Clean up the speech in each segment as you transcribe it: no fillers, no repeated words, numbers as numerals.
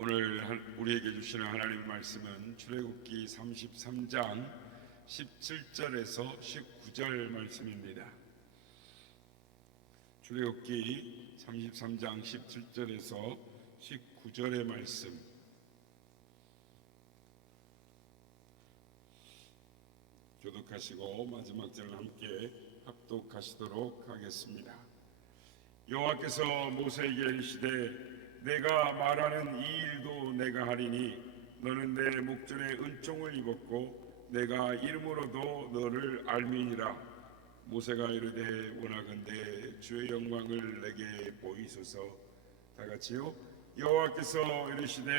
오늘 우리에게 주시는 하나님의 말씀은 출애굽기 33장 17절에서 19절 말씀입니다. 출애굽기 33장 17절에서 19절의 말씀, 교독하시고 마지막 절을 함께 합독하시도록 하겠습니다. 여호와께서 모세에게 이르시되 내가 말하는 이 일도 내가 하리니 너는 내 목전에 은총을 입었고 내가 이름으로도 너를 알미니라. 모세가 이르되 원하건대 주의 영광을 내게 보이소서. 다같이요. 여호와께서 이르시되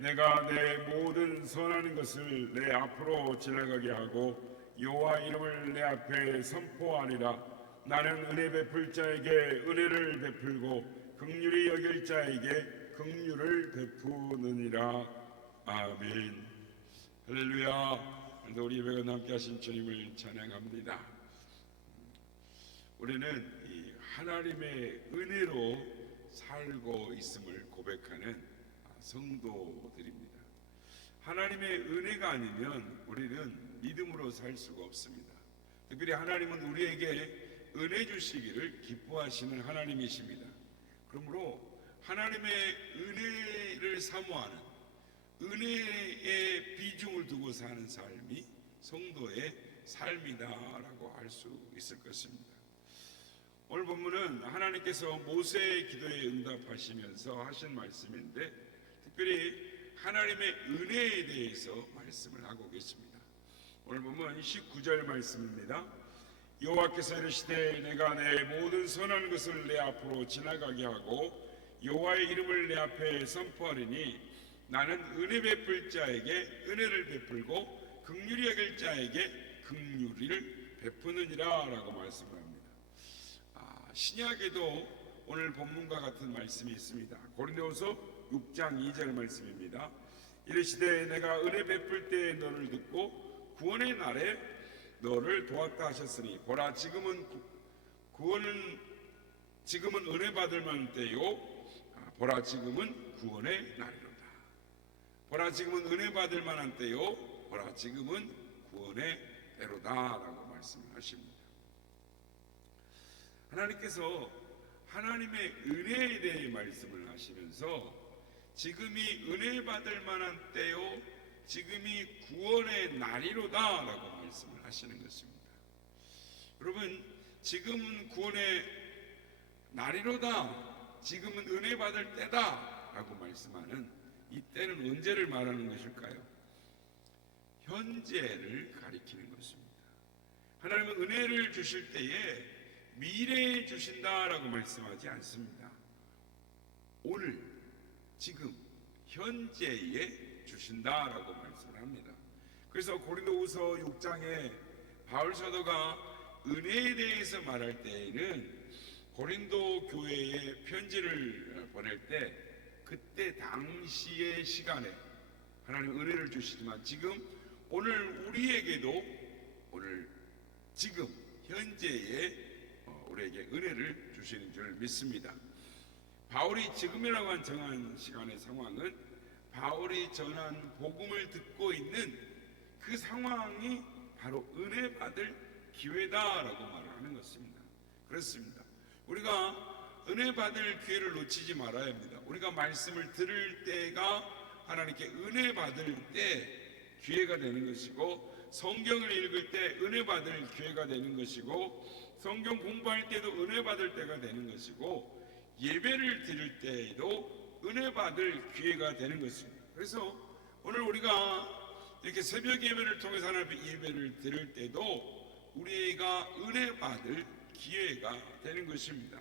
내가 내 모든 선하는 것을 내 앞으로 지나가게 하고 여호와 이름을 내 앞에 선포하리라. 나는 은혜 베풀 자에게 은혜를 베풀고 긍휼히 여길 자에게 긍휼을 베푸느니라. 아멘. 할렐루야. 우리 예배가 함께 하신 주님을 찬양합니다. 우리는 이 하나님의 은혜로 살고 있음을 고백하는 성도들입니다. 하나님의 은혜가 아니면 우리는 믿음으로 살 수가 없습니다. 특별히 하나님은 우리에게 은혜 주시기를 기뻐하시는 하나님이십니다. 그러므로 하나님의 은혜를 사모하는, 은혜에 비중을 두고 사는 삶이 성도의 삶이다라고 할 수 있을 것입니다. 오늘 본문은 하나님께서 모세의 기도에 응답하시면서 하신 말씀인데, 특별히 하나님의 은혜에 대해서 말씀을 하고 계십니다. 오늘 본문 19절 말씀입니다. 여호와께서 이르시되 내가 내 모든 선한 것을 내 앞으로 지나가게 하고 여호와의 이름을 내 앞에 선포하리니 나는 은혜 베풀 자에게 은혜를 베풀고 긍휼히 여길 자에게 긍휼을 베푸느니라 라고 말씀합니다. 신약에도 오늘 본문과 같은 말씀이 있습니다. 고린도후서 6장 2절 말씀입니다. 이르시되 내가 은혜 베풀 때에 너를 듣고 구원의 날에 너를 도왔다 하셨으니 보라 지금은 은혜 받을 만한 때요 보라 지금은 구원의 날이로다. 보라 지금은 은혜 받을 만한 때요 보라 지금은 구원의 때로다 라고 말씀을 하십니다. 하나님께서 하나님의 은혜에 대해 말씀을 하시면서 지금이 은혜 받을 만한 때요 지금이 구원의 날이로다 라고 말씀을 하시는 것입니다. 여러분, 지금은 구원의 날이로다, 지금은 은혜 받을 때다 라고 말씀하는 이 때는 언제를 말하는 것일까요? 현재를 가리키는 것입니다. 하나님은 은혜를 주실 때에 미래에 주신다라고 말씀하지 않습니다. 오늘, 지금, 현재에 주신다라고 말씀을 합니다. 그래서 고린도후서 6장에 바울 사도가 은혜에 대해서 말할 때에는 고린도 교회에 편지를 보낼 때 그때 당시의 시간에 하나님 은혜를 주시지만 지금 오늘 우리에게도 오늘 지금 현재에 우리에게 은혜를 주시는 줄 믿습니다. 바울이 지금이라고 정한 시간의 상황은 바울이 전한 복음을 듣고 있는 그 상황이 바로 은혜 받을 기회다라고 말을 하는 것입니다. 그렇습니다. 우리가 은혜 받을 기회를 놓치지 말아야 합니다. 우리가 말씀을 들을 때가 하나님께 은혜 받을 때 기회가 되는 것이고, 성경을 읽을 때 은혜 받을 기회가 되는 것이고, 성경 공부할 때도 은혜 받을 때가 되는 것이고, 예배를 드릴 때에도 은혜 받을 기회가 되는 것입니다. 그래서 오늘 우리가 이렇게 새벽 예배를 통해서 하나님 예배를 드릴 때도 우리가 은혜 받을 기회가 되는 것입니다.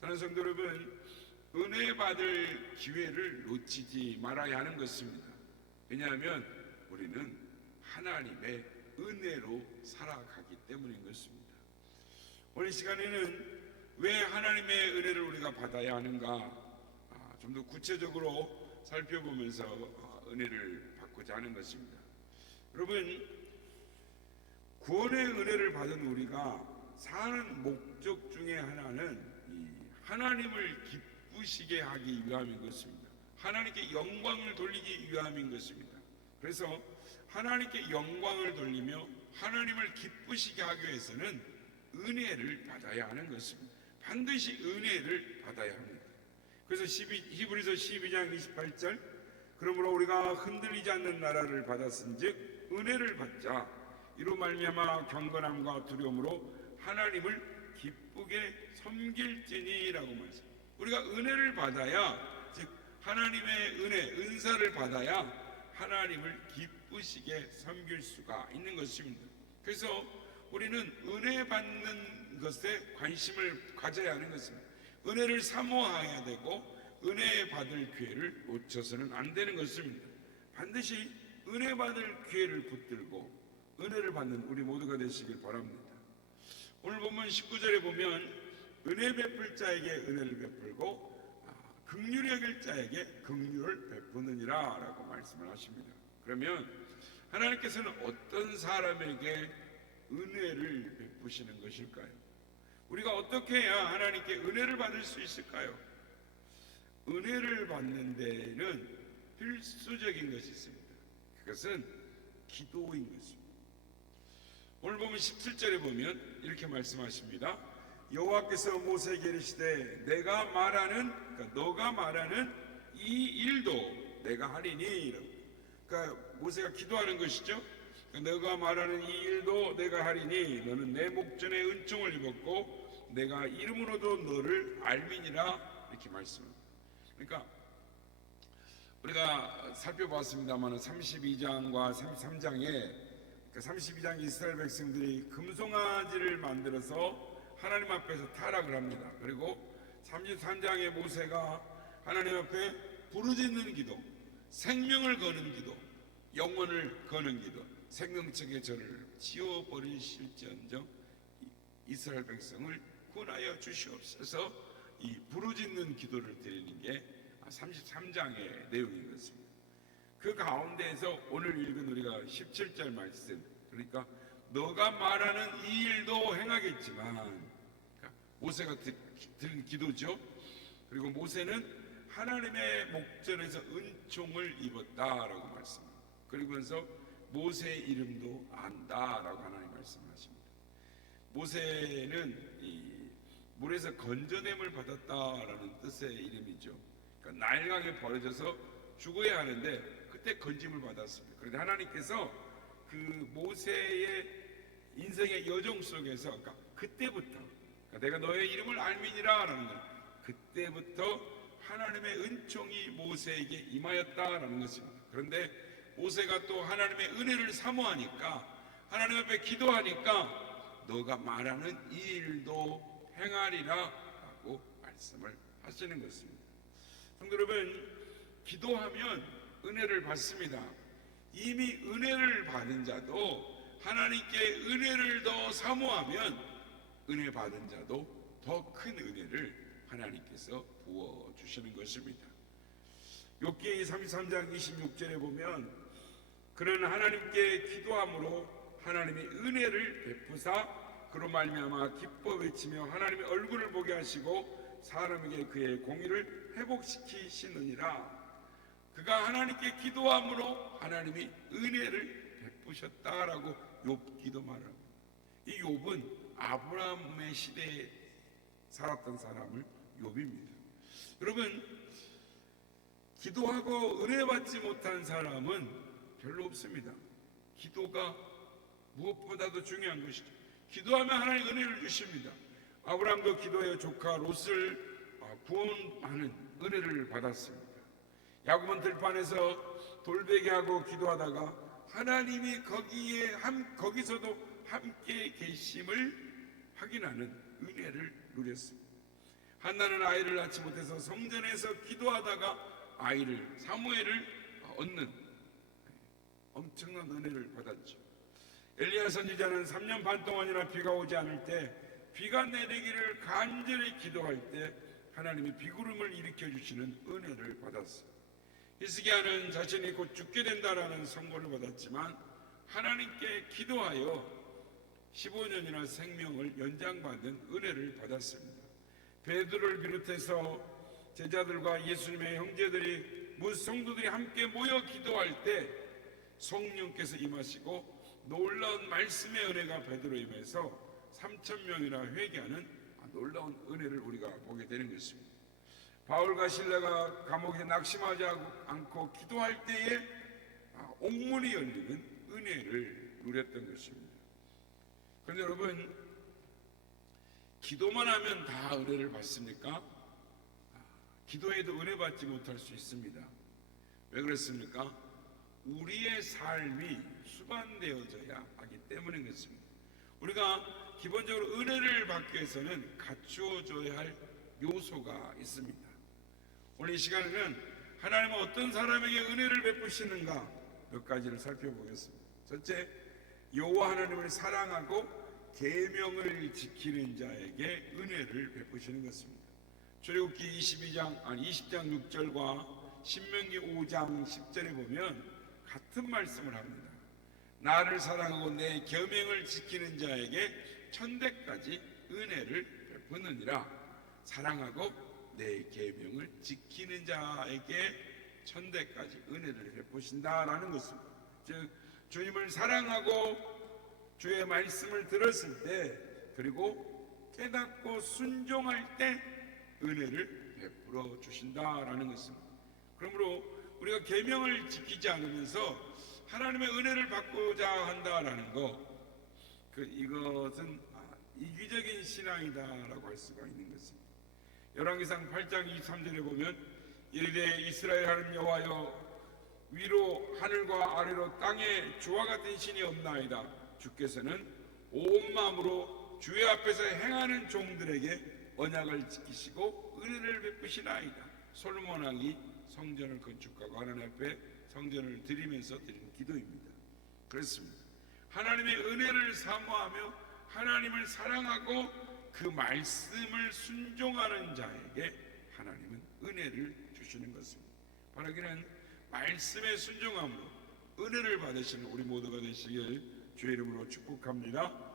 사랑하는 성도 여러분, 은혜 받을 기회를 놓치지 말아야 하는 것입니다. 왜냐하면 우리는 하나님의 은혜로 살아가기 때문인 것입니다. 오늘 시간에는 왜 하나님의 은혜를 우리가 받아야 하는가 좀 더 구체적으로 살펴보면서 은혜를 받고자 하는 것입니다. 여러분, 구원의 은혜를 받은 우리가 사는 목적 중에 하나는 이 하나님을 기쁘시게 하기 위함인 것입니다. 하나님께 영광을 돌리기 위함인 것입니다. 그래서 하나님께 영광을 돌리며 하나님을 기쁘시게 하기 위해서는 은혜를 받아야 하는 것입니다. 반드시 은혜를 받아야 합니다. 그래서 히브리서 12장 28절, 그러므로 우리가 흔들리지 않는 나라를 받았은즉 은혜를 받자. 이로 말미암아 경건함과 두려움으로 하나님을 기쁘게 섬길지니라고 말씀. 우리가 은혜를 받아야, 즉 하나님의 은혜, 은사를 받아야 하나님을 기쁘시게 섬길 수가 있는 것입니다. 그래서 우리는 은혜 받는 것에 관심을 가져야 하는 것입니다. 은혜를 사모해야 되고 은혜 받을 기회를 놓쳐서는 안 되는 것입니다. 반드시 은혜 받을 기회를 붙들고 은혜를 받는 우리 모두가 되시길 바랍니다. 오늘 본문 19절에 보면 은혜 베풀 자에게 은혜를 베풀고 긍휼히 여길 자에게 긍휼을 베푸느니라 라고 말씀을 하십니다. 그러면 하나님께서는 어떤 사람에게 은혜를 베푸시는 것일까요? 우리가 어떻게 해야 하나님께 은혜를 받을 수 있을까요? 은혜를 받는 데에는 필수적인 것이 있습니다. 그것은 기도인 것입니다. 오늘 보면 17절에 보면 이렇게 말씀하십니다. 여호와께서 모세에게 이르시되 내가 말하는, 그러니까 너가 말하는 이 일도 내가 하리니. 그러니까 모세가 기도하는 것이죠. 그러니까 너가 말하는 이 일도 내가 하리니 너는 내 목전에 은총을 입었고 내가 이름으로도 너를 알미니라. 이렇게 말씀합니다. 그러니까 우리가 살펴봤습니다만 32장과 33장에 32장 이스라엘 백성들이 금송아지를 만들어서 하나님 앞에서 타락을 합니다. 그리고 33장의 모세가 하나님 앞에 부르짖는 기도, 생명을 거는 기도, 영혼을 거는 기도, 생명책의 저를 지워버리실지언정 이스라엘 백성을 구원하여 주시옵소서, 이 부르짖는 기도를 드리는 게 33장의 내용인 것입니다. 그 가운데에서 오늘 읽은 우리가 17절 말씀, 그러니까 너가 말하는 이 일도 행하겠지만, 그러니까 모세가 드린 기도죠. 그리고 모세는 하나님의 목전에서 은총을 입었다라고 말씀합니다. 그러면서 모세의 이름도 안다라고 하나님 말씀하십니다. 모세는 이 물에서 건져냄을 받았다라는 뜻의 이름이죠. 그러니까 나일강에 버려져서 죽어야 하는데 그때 건짐을 받았습니다. 그런데 하나님께서 그 모세의 인생의 여정 속에서, 그러니까 그때부터, 그러니까 내가 너의 이름을 알미니라 라는 것, 그때부터 하나님의 은총이 모세에게 임하였다라는 것입니다. 그런데 모세가 또 하나님의 은혜를 사모하니까, 하나님 앞에 기도하니까 너가 말하는 이 일도 행하리라 라고 말씀을 하시는 것입니다. 성도 여러분, 기도하면 은혜를 받습니다. 이미 은혜를 받은 자도 하나님께 은혜를 더 사모하면 은혜 받은 자도 더 큰 은혜를 하나님께서 부어주시는 것입니다. 욥기 33장 26절에 보면 그는 하나님께 기도함으로 하나님의 은혜를 베푸사 그로 말미암아 기뻐 외치며 하나님의 얼굴을 보게 하시고 사람에게 그의 공의를 회복시키시느니라. 그가 하나님께 기도함으로 하나님이 은혜를 베푸셨다라고 욥기도 말합니다. 이 욥은 아브라함의 시대에 살았던 사람을 욥입니다. 여러분, 기도하고 은혜 받지 못한 사람은 별로 없습니다. 기도가 무엇보다도 중요한 것이죠. 기도하면 하나님 은혜를 주십니다. 아브라함도 기도하여 조카 롯을 구원하는 은혜를 받았습니다. 야곱은 들판에서 돌베개하고 기도하다가 하나님이 거기서도 함께 계심을 확인하는 은혜를 누렸습니다. 한나는 아이를 낳지 못해서 성전에서 기도하다가 아이를 사무엘을 얻는 엄청난 은혜를 받았죠. 엘리야 선지자는 3년 반 동안이나 비가 오지 않을 때 비가 내리기를 간절히 기도할 때 하나님이 비구름을 일으켜 주시는 은혜를 받았어요. 히스기야는 자신이 곧 죽게 된다라는 선고를 받았지만 하나님께 기도하여 15년이나 생명을 연장받은 은혜를 받았습니다. 베드로를 비롯해서 제자들과 예수님의 형제들이 모든 성도들이 함께 모여 기도할 때 성령께서 임하시고 놀라운 말씀의 은혜가 베드로 임해서 3,000명이나 회개하는 놀라운 은혜를 우리가 보게 되는 것입니다. 바울과 실라가 감옥에 낙심하지 않고 기도할 때에 옥문이 열리는 은혜를 누렸던 것입니다. 그런데 여러분, 기도만 하면 다 은혜를 받습니까? 기도해도 은혜 받지 못할 수 있습니다. 왜 그렇습니까? 우리의 삶이 수반되어져야 하기 때문인 것입니다. 우리가 기본적으로 은혜를 받기 위해서는 갖추어져야 할 요소가 있습니다. 오늘 이 시간에는 하나님은 어떤 사람에게 은혜를 베푸시는가 몇 가지를 살펴보겠습니다. 첫째, 여호와 하나님을 사랑하고 계명을 지키는 자에게 은혜를 베푸시는 것입니다. 출애굽기 20장 6절과 신명기 5장 10절에 보면 같은 말씀을 합니다. 나를 사랑하고 내 계명을 지키는 자에게 천대까지 은혜를 베푸느니라. 사랑하고 내 계명을 지키는 자에게 천대까지 은혜를 베푸신다라는 것입니다. 즉 주님을 사랑하고 주의 말씀을 들었을 때, 그리고 깨닫고 순종할 때 은혜를 베풀어 주신다라는 것입니다. 그러므로 우리가 계명을 지키지 않으면서 하나님의 은혜를 받고자 한다라는 이것은 이기적인 신앙이다라고 할 수가 있는 것입니다. 열왕기상 8장 23절에 보면 이르되 이스라엘 하나님 여호와여, 위로 하늘과 아래로 땅에 주와 같은 신이 없나이다. 주께서는 온 마음으로 주의 앞에서 행하는 종들에게 언약을 지키시고 은혜를 베푸시나이다. 솔로몬 왕이 성전을 건축하고 하나님 앞에 성전을 드리면서 드린 기도입니다. 그렇습니다. 하나님의 은혜를 사모하며 하나님을 사랑하고 그 말씀을 순종하는 자에게 하나님은 은혜를 주시는 것입니다. 바라기는 말씀에 순종함으로 은혜를 받으시는 우리 모두가 되시길 주의 이름으로 축복합니다.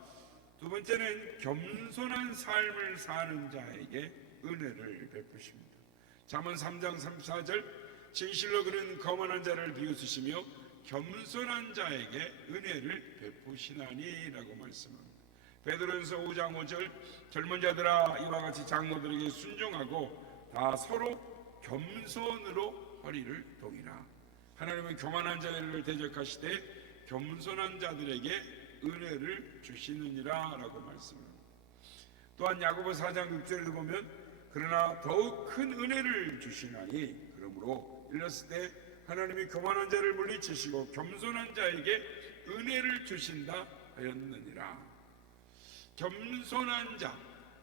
두 번째는 겸손한 삶을 사는 자에게 은혜를 베푸십니다. 잠언 3장 34절 진실로 그는 거만한 자를 비웃으시며 겸손한 자에게 은혜를 베푸시나니라고 말씀합니다. 베드로전서 5장 5절 젊은 자들아 이와 같이 장로들에게 순종하고 다 서로 겸손으로 허리를 동이라. 하나님은 교만한 자들을 대적하시되 겸손한 자들에게 은혜를 주시느니라 라고 말씀합니다. 또한 야고보 4장 6절에도 보면 그러나 더욱 큰 은혜를 주시나니 그러므로 일렀을 때 하나님이 교만한 자를 물리치시고 겸손한 자에게 은혜를 주신다 하였느니라. 겸손한 자,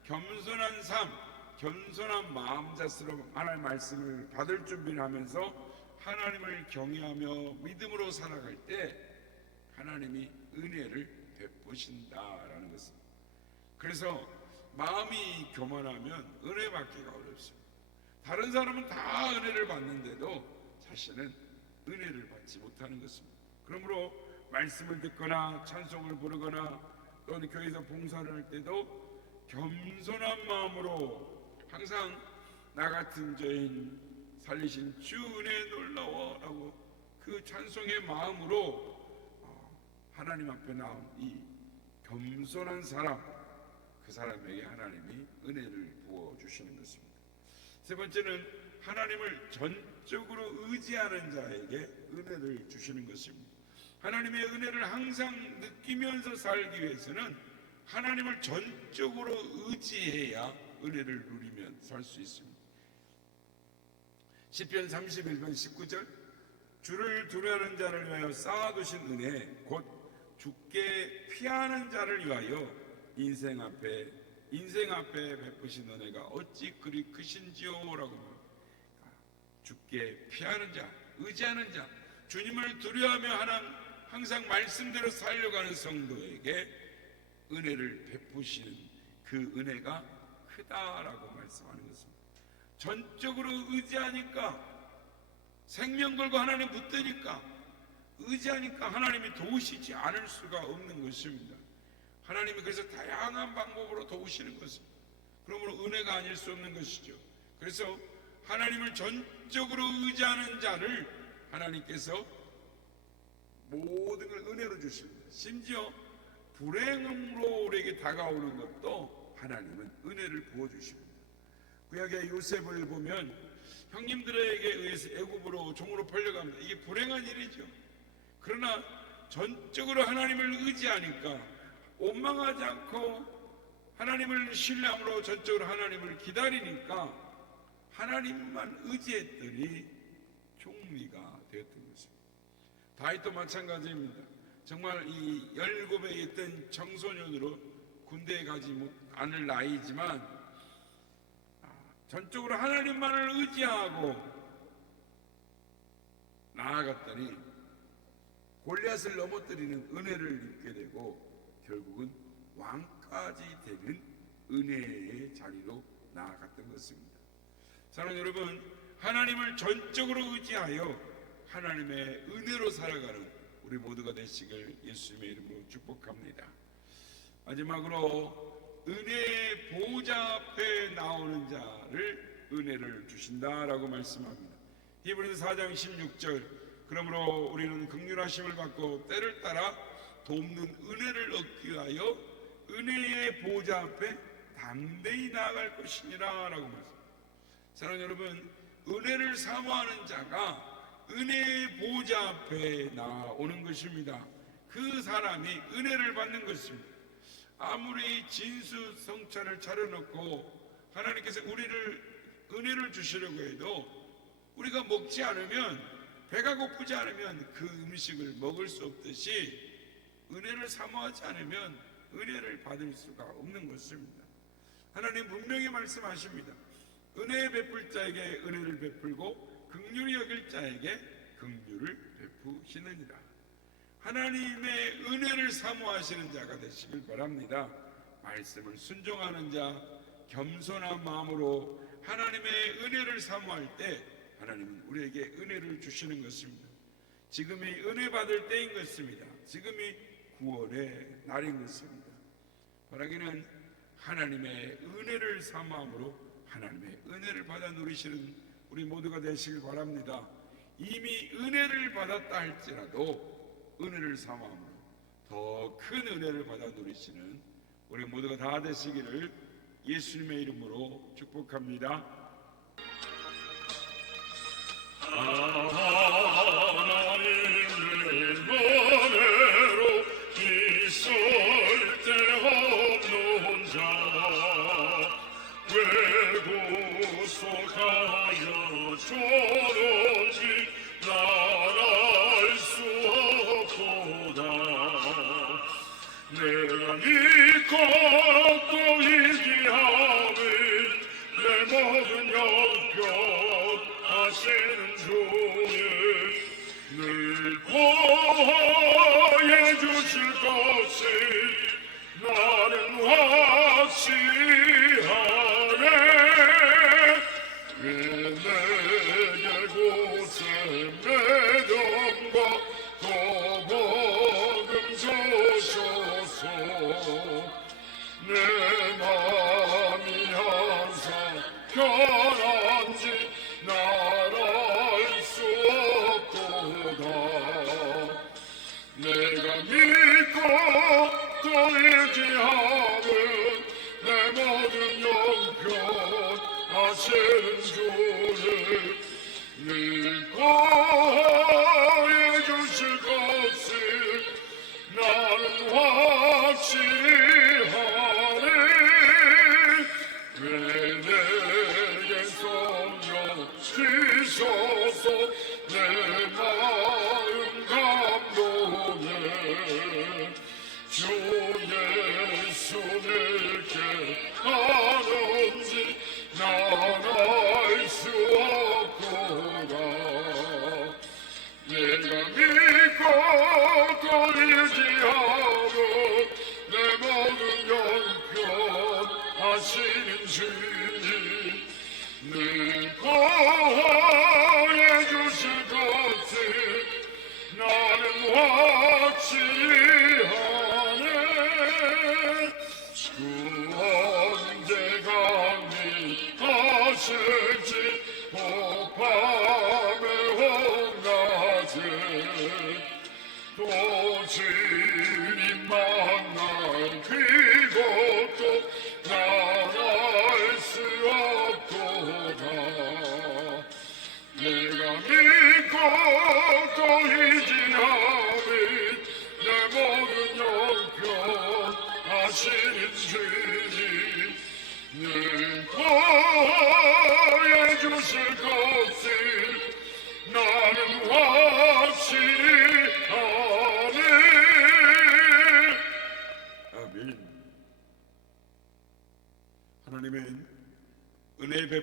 겸손한 삶, 겸손한 마음 자세로 하나님의 말씀을 받을 준비를 하면서 하나님을 경외하며 믿음으로 살아갈 때 하나님이 은혜를 베푸신다라는 것입니다. 그래서 마음이 교만하면 은혜 받기가 어렵습니다. 다른 사람은 다 은혜를 받는데도 자신은 은혜를 받지 못하는 것입니다. 그러므로 말씀을 듣거나 찬송을 부르거나 또는 교회에서 봉사를 할 때도 겸손한 마음으로 항상 나 같은 죄인 살리신 주 은혜 놀라워라고 그 찬송의 마음으로 하나님 앞에 나온 이 겸손한 사람, 그 사람에게 하나님이 은혜를 부어주시는 것입니다. 세 번째는 하나님을 전적으로 의지하는 자에게 은혜를 주시는 것입니다. 하나님의 은혜를 항상 느끼면서 살기 위해서는 하나님을 전적으로 의지해야 은혜를 누리며 살 수 있습니다. 시편 31편 19절 주를 두려워하는 자를 위하여 쌓아두신 은혜 곧 주께 피하는 자를 위하여 인생 앞에 베푸신 은혜가 어찌 그리 크신지요라고. 주께 피하는 자, 의지하는 자, 주님을 두려워하며 항상 말씀대로 살려가는 성도에게 은혜를 베푸시는 그 은혜가 크다라고 말씀하는 것입니다. 전적으로 의지하니까, 생명 걸고 하나님 붙드니까, 의지하니까 하나님이 도우시지 않을 수가 없는 것입니다. 하나님이 그래서 다양한 방법으로 도우시는 것입니다. 그러므로 은혜가 아닐 수 없는 것이죠. 그래서 하나님을 전적으로 의지하는 자를 하나님께서 모든 걸 은혜로 주십니다. 심지어 불행으로 우리에게 다가오는 것도 하나님은 은혜를 부어주십니다. 구약의 요셉을 보면 형님들에게 의해서 애굽으로 종으로 팔려갑니다. 이게 불행한 일이죠. 그러나 전적으로 하나님을 의지하니까 원망하지 않고 하나님을 신뢰함으로 전적으로 하나님을 기다리니까 하나님만 의지했더니 총리가 되었던 것입니다. 다윗도 마찬가지입니다. 정말 이 17에 있던 청소년으로 군대에 가지 않을 나이지만 전적으로 하나님만을 의지하고 나아갔더니 골리앗을 넘어뜨리는 은혜를 입게 되고 결국은 왕까지 되는 은혜의 자리로 나아갔던 것입니다. 사랑하는 여러분, 하나님을 전적으로 의지하여 하나님의 은혜로 살아가는 우리 모두가 되시길 예수님의 이름으로 축복합니다. 마지막으로 은혜의 보좌 앞에 나오는 자를 은혜를 주신다라고 말씀합니다. 히브리서 4장 16절, 그러므로 우리는 긍휼하심을 받고 때를 따라 돕는 은혜를 얻기 위하여 은혜의 보좌 앞에 담대히 나아갈 것이니라 라고 말씀합니다. 사랑하는 여러분, 은혜를 사모하는 자가 은혜의 보좌 앞에 나오는 것입니다. 그 사람이 은혜를 받는 것입니다. 아무리 진수성찬을 차려놓고 하나님께서 우리를 은혜를 주시려고 해도 우리가 먹지 않으면, 배가 고프지 않으면 그 음식을 먹을 수 없듯이 은혜를 사모하지 않으면 은혜를 받을 수가 없는 것입니다. 하나님 분명히 말씀하십니다. 은혜 베풀 자에게 은혜를 베풀고 긍휼히 여길 자에게 긍휼을 베푸시느니라. 하나님의 은혜를 사모하시는 자가 되시길 바랍니다. 말씀을 순종하는 자, 겸손한 마음으로 하나님의 은혜를 사모할 때 하나님은 우리에게 은혜를 주시는 것입니다. 지금이 은혜 받을 때인 것입니다. 지금이 구원의 날인 것입니다. 바라기는 하나님의 은혜를 사모함으로 하나님의 은혜를 받아 누리시는 우리 모두가 되시길 바랍니다. 이미 은혜를 받았다 할지라도 은혜를 사모함으로 더 큰 은혜를 받아 누리시는 우리 모두가 다 되시기를 예수님의 이름으로 축복합니다. 하나님의 은혜로 있을 데 없는 자 왜 구속하여 주는지 나랄 수 없도다. 내가 믿고 또 의지함을 내 모든 형편 하시는 주를 늘 보호해 주실 것을 나는 확신하네. 왜 내게 고생 매dom과 도복음 주셔서 내 마음이 항상 편한지 나랄 수 없도다. 내가 믿고 또 의지함은 내 모든 영편 하시는 주를 늘 보호해 주실 것을 나는 확신하네. 왜 내게 성령 주셔서 내 마음 감동해. 주 예수를 깨하는지 난 알 수 없도다. 내가 믿고 또 의지하고 내 모든 영편 하시는 주님 늘 보호해 주실 것을 나는 확신하네.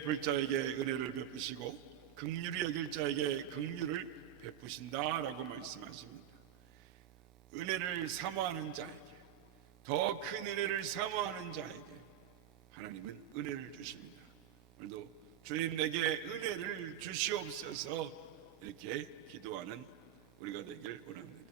베풀 자에게 은혜를 베푸시고 긍휼히 여길 자에게 긍휼을 베푸신다라고 말씀하십니다. 은혜를 사모하는 자에게, 더 큰 은혜를 사모하는 자에게 하나님은 은혜를 주십니다. 오늘도 주님 내게 은혜를 주시옵소서 이렇게 기도하는 우리가 되길 원합니다.